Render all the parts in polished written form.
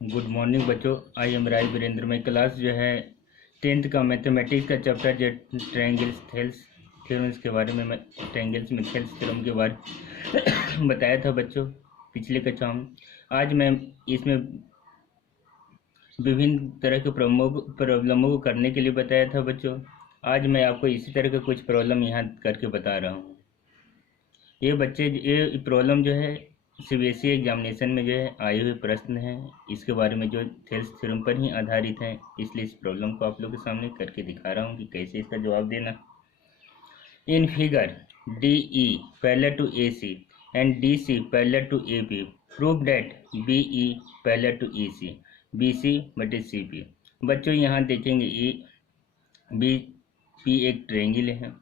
Good morning बच्चों। I am राय वीरेंद्र। में class जो है 10th का मैथमेटिक्स का चैप्टर जो ट्रायंगल्स थेल्स थ्योरम्स के बारे में मैं ट्रायंगल्स में थेल्स थ्योरम के बारे बताया था बच्चों पिछले कक्षा में। आज मैं इसमें विभिन्न तरह के प्रॉब्लमों को करने के लिए बताया था बच्चों। आज मैं आपको इसी तरह के कुछ प्रॉब्लम यहाँ करके बता रहा हूँ। ये प्रॉब्लम जो है सीबीएसई एग्जामिनेशन में जो है आए हुए प्रश्न हैं, इसके बारे में जो थेल्स थ्योरम पर ही आधारित हैं, इसलिए इस प्रॉब्लम को आप लोग के सामने करके दिखा रहा हूँ कि कैसे इसका जवाब देना। In figure D E parallel to A C and D C parallel to A P prove that B E parallel to E C B C बटे सी पी। बच्चों यहाँ देखेंगे ए बी पी एक ट्रायंगल है,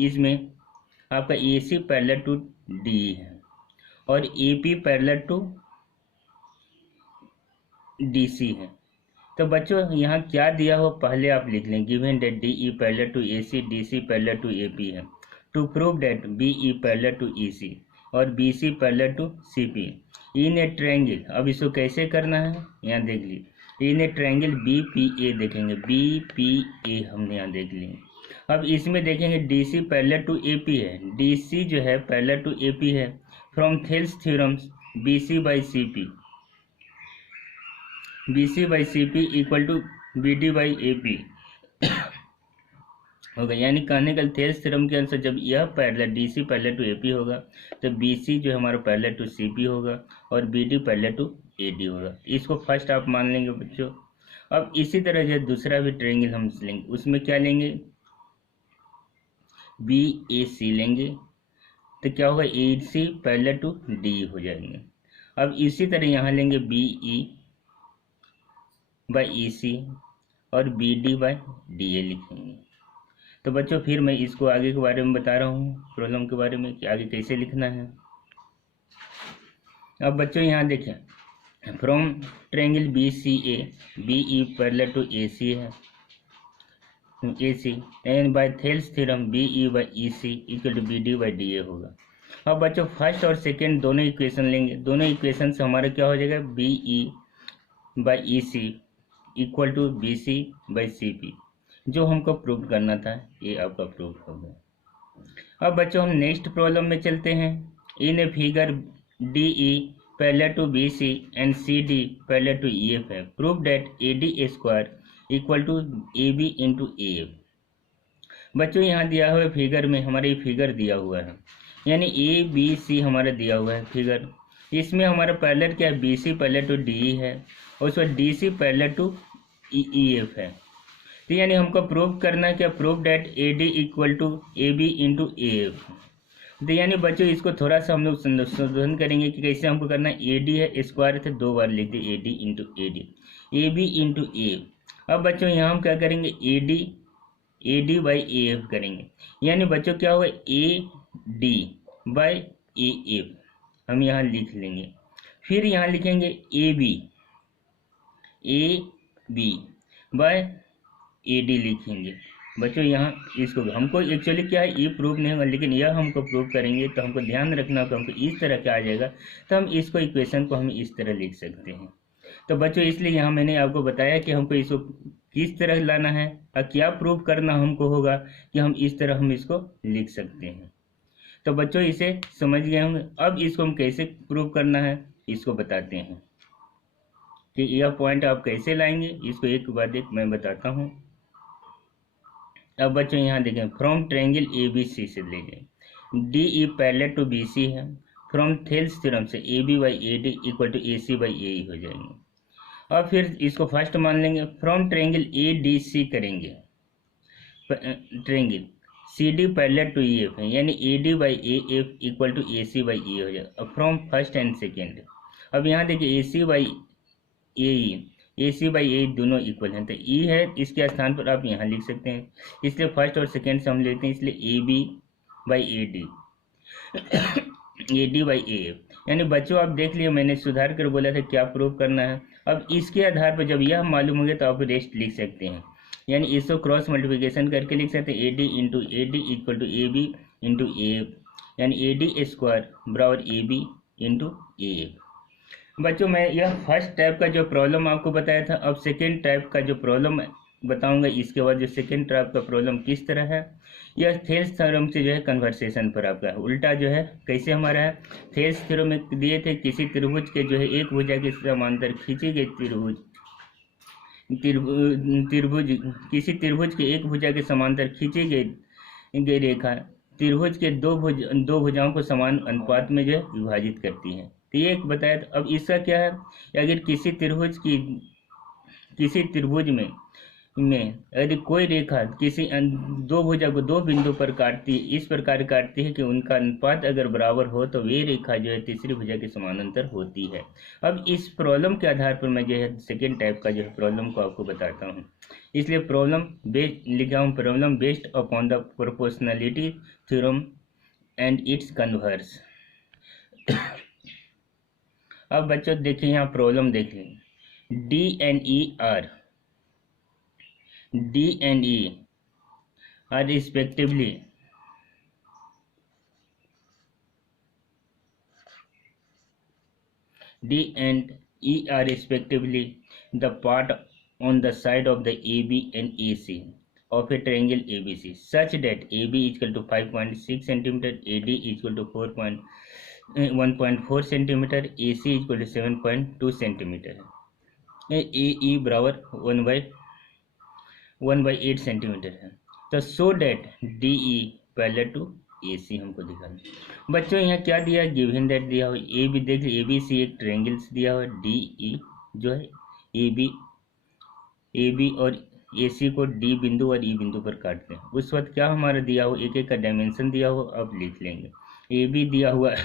इसमें आपका A C parallel to D है और A P parallel to D C है। तो बच्चों यहाँ क्या दिया हो पहले आप लिख लें। Given that D E parallel to A C D C parallel to A P है। To prove that B E parallel to E C और B C parallel to C P in a triangle. अब इसको कैसे करना है यहाँ देख लीजिए। In a triangle B P A देखेंगे, बी पी ए हमने यहाँ देख लिया। अब इसमें देखेंगे D C parallel to A P है, डी सी जो है पैरेलल टू ए पी है। From Thales theorems B C by C P, B C by C P equal to B D by A P होगा। यानी कहने का Thales theorem के अनुसार जब यह parallel D C parallel to A P होगा तो बी सी जो हमारा पैरेलल टू सी पी होगा और B D parallel to A D होगा। इसको फर्स्ट आप मान लेंगे बच्चों। अब इसी तरह जो दूसरा भी ट्रायंगल हम लेंगे, उसमें क्या लेंगे, बी ए सी लेंगे तो क्या होगा, ए सी पैरेलल टू डी हो जाएंगे। अब इसी तरह यहाँ लेंगे B E by E C और B D by D A लिखेंगे। तो बच्चों फिर मैं इसको आगे के बारे में बता रहा हूँ, प्रॉब्लम के बारे में कि आगे कैसे लिखना है। अब बच्चों यहाँ देखें, from triangle B C A B E parallel to A C है, A C and by Thales theorem B E by E C equal to B D by D A होगा। अब बच्चों फर्स्ट और सेकेंड दोनों equation लेंगे। दोनों equation से हमारा क्या हो जाएगा, B E by E C equal to B C by C P. जो हमको प्रूव करना था ये आपका प्रूव हो गया। अब बच्चों हम नेक्स्ट प्रॉब्लम में चलते हैं। In a figure D E parallel to B C and C D parallel to E F है। Prove that A D square equal to A B into A F. बच्चों यहाँ दिया हुआ है फिगर में, हमारे फिगर दिया हुआ है, यानी ए बी सी हमारा दिया हुआ है फिगर। इसमें हमारा पैरेलल क्या है, B C parallel to D है और उसमें D C parallel to E F है। तो यानी हमको प्रूव करना है क्या, prove that A D equal to A B into A F. तो यानी बच्चों इसको थोड़ा सा हम लोग संशोधन करेंगे कि कैसे हमको करना है। ए डी है स्क्वायर थे, दो बार लिख दिए A D into A D, A B into A F. अब बच्चों यहाँ हम क्या करेंगे, A D by A F करेंगे। यानी बच्चों क्या होगा, A D by A F हम यहाँ लिख लेंगे। फिर यहाँ लिखेंगे A B by A D लिखेंगे। बच्चों यहाँ इसको हमको एक्चुअली क्या है, ये प्रूव नहीं होगा, लेकिन यह हमको प्रूव करेंगे तो हमको ध्यान रखना होगा, हमको इस तरह क्या आ जाएगा तो हम इसको इक्वेशन को हम इस तरह लिख सकते हैं। तो बच्चों इसलिए यहाँ मैंने आपको बताया कि हमको इसको किस तरह लाना है और क्या प्रूव करना हमको होगा कि हम इस तरह हम इसको लिख सकते हैं। तो बच्चों इसे समझ गए होंगे। अब इसको हम कैसे प्रूव करना है इसको बताते हैं कि यह पॉइंट आप कैसे लाएंगे, इसको एक के बाद एक मैं बताता हूँ। अब बच्चों यहाँ देखें, from triangle A B C से ले जाए, D E parallel to B C है। फ्रॉम थेल्स थ्योरम से A B by A D equal to A C by A E हो जाएंगे। अब फिर इसको फर्स्ट मान लेंगे, from triangle A D C करेंगे, triangle C D parallel to E F है, यानी A D by A F equal to A C by A हो जाएगा। अब फ्रॉम फर्स्ट एंड सेकेंड, अब यहाँ देखिए ए C by A E, A C by ए दोनों इक्वल हैं तो ई है, इसके स्थान पर आप यहाँ लिख सकते हैं। इसलिए फर्स्ट और सेकेंड से हम लेते हैं, इसलिए A B by A D, A D by A F. यानी बच्चों आप देख लिए मैंने सुधार कर बोला था क्या प्रूव करना है। अब इसके आधार पर जब यह मालूम हो गया तो आप रेस्ट लिख सकते हैं, यानी इसको क्रॉस मल्टीप्लिकेशन करके लिख सकते हैं। A D into A D equal to A B into A F, यानी ए डी स्क्वायर बराबर A B into A F. बच्चों मैं यह फर्स्ट टाइप का जो प्रॉब्लम आपको बताया था, अब सेकेंड टाइप का जो प्रॉब्लम बताऊंगा। इसके बाद जो सेकेंड टाइप का प्रॉब्लम किस तरह है, यह थेल्स थ्योरम से जो है कन्वर्सेशन पर आपका है। उल्टा जो है कैसे हमारा है, थेल्स थ्योरम में दिए थे किसी त्रिभुज के जो है एक भुजा के समांतर खींची गई त्रिभुज किसी त्रिभुज के एक भुजा के समांतर खींची गई रेखा त्रिभुज के दो भुजाओं को समान अनुपात में जो है विभाजित करती है। तो ये एक बताया। तो अब इसका क्या है, अगर किसी त्रिभुज में यदि कोई रेखा किसी दो भुजा को दो बिंदु पर काटती है, इस प्रकार काटती है कि उनका अनुपात अगर बराबर हो, तो वे रेखा जो है तीसरी भुजा के समानांतर होती है। अब इस प्रॉब्लम के आधार पर मैं जो है सेकेंड टाइप का जो है प्रॉब्लम को आपको बताता हूँ। इसलिए लिखा हूँ problem based upon the proportionality theorem and it's converse. अब बच्चों देखिए यहाँ प्रॉब्लम देखिए, D and E are respectively the part on the side of the AB and AC of a triangle ABC such that AB is equal to 5.6 cm, AD is equal to 1.4 cm, AC is equal to 7.2 cm, AE बराबर 1/8 centimetre है। तो so that DE parallel to AC हमको दिखाना। बच्चों यहाँ क्या दिया है, गिवन दैट दिया हुआ ए बी, देख ABC एक ट्रायंगल्स दिया हुआ है, DE जो है AB और AC को D बिंदु और E बिंदु पर काटते हैं। उस वक्त क्या हमारा दिया हुआ, एक एक का डायमेंशन दिया हुआ, अब लिख लेंगे। AB दिया हुआ है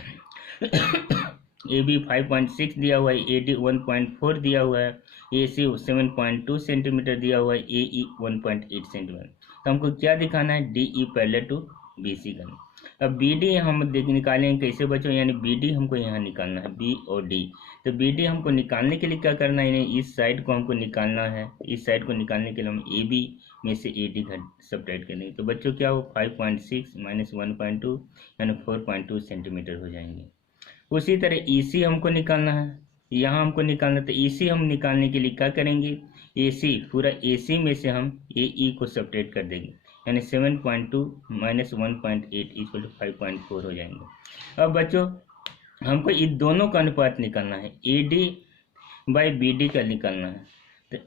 AB 5.6 दिया हुआ है, AD 1.4 दिया हुआ है, AC 7.2 सेंटीमीटर दिया हुआ है, AE 1.8 सेंटीमीटर। तो हमको क्या दिखाना है, DE पैरेलल टू BC करना। अब BD हम निकालेंगे कैसे बच्चों, यानी BD हमको यहाँ निकालना है, B और D। तो BD हमको निकालने के लिए क्या करना है, यानी इस साइड को हमको निकालना है। इस साइड को निकालने के लिए हम AB में से AD सब्ट्रैक्ट करेंगे। तो बच्चों क्या हो, 5.6 माइनस 1.2 यानी 4.2 सेंटीमीटर हो जाएंगे। उसी तरह EC हमको निकालना है, यहाँ हमको निकालना। तो EC हम निकालने के लिए क्या करेंगे, AC पूरा AC में से हम AE को सब्ट्रैक्ट कर देंगे, यानी 7.2 माइनस 1.8 इक्वल टू 5.4 हो जाएंगे। अब बच्चों हमको इन दोनों का अनुपात निकालना है, AD बाई BD का निकालना है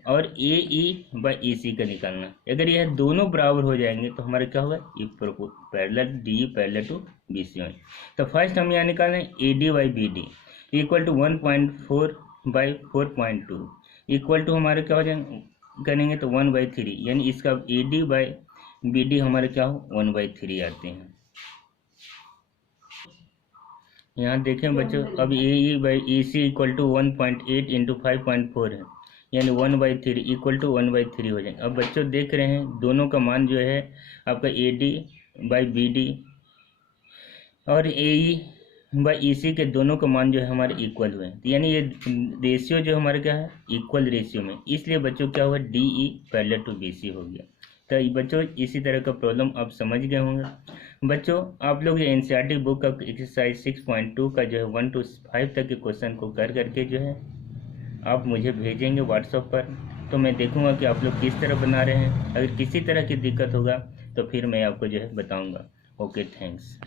और AE बाई EC का निकालना है। अगर यह दोनों बराबर हो जाएंगे तो हमारा क्या होगा, ये parallel DE parallel to BC होगा। तो फर्स्ट हम यहाँ निकालें AD by BD equal to 1.4 by 4.2 equal to हमारे क्या हो जाएंगे, करेंगे तो 1/3, यानी इसका AD बाई BD हमारे क्या हो 1/3 आते हैं। यहाँ देखें बच्चों, अब AE by EC equal to 1.8 into 5.4 है, यानी 1/3 इक्वल टू 1/3 हो जाएंगे। अब बच्चों देख रहे हैं दोनों का मान जो है आपका AD बाई BD और AE बाई EC के दोनों का मान जो है हमारे इक्वल हुए, यानी ये रेशियो जो हमारे क्या है इक्वल रेशियो में, इसलिए बच्चों क्या हुआ DE पैरेलल टू BC हो गया। तो बच्चों इसी तरह का प्रॉब्लम आप समझ गए होंगे। बच्चों आप लोग ये NCERT बुक का एक्सरसाइज 6.2 का जो है 1 to 5 तक के क्वेश्चन को कर करके जो है आप मुझे भेजेंगे व्हाट्सएप पर, तो मैं देखूंगा कि आप लोग किस तरह बना रहे हैं। अगर किसी तरह की दिक्कत होगा तो फिर मैं आपको जो है बताऊंगा। Okay, thanks.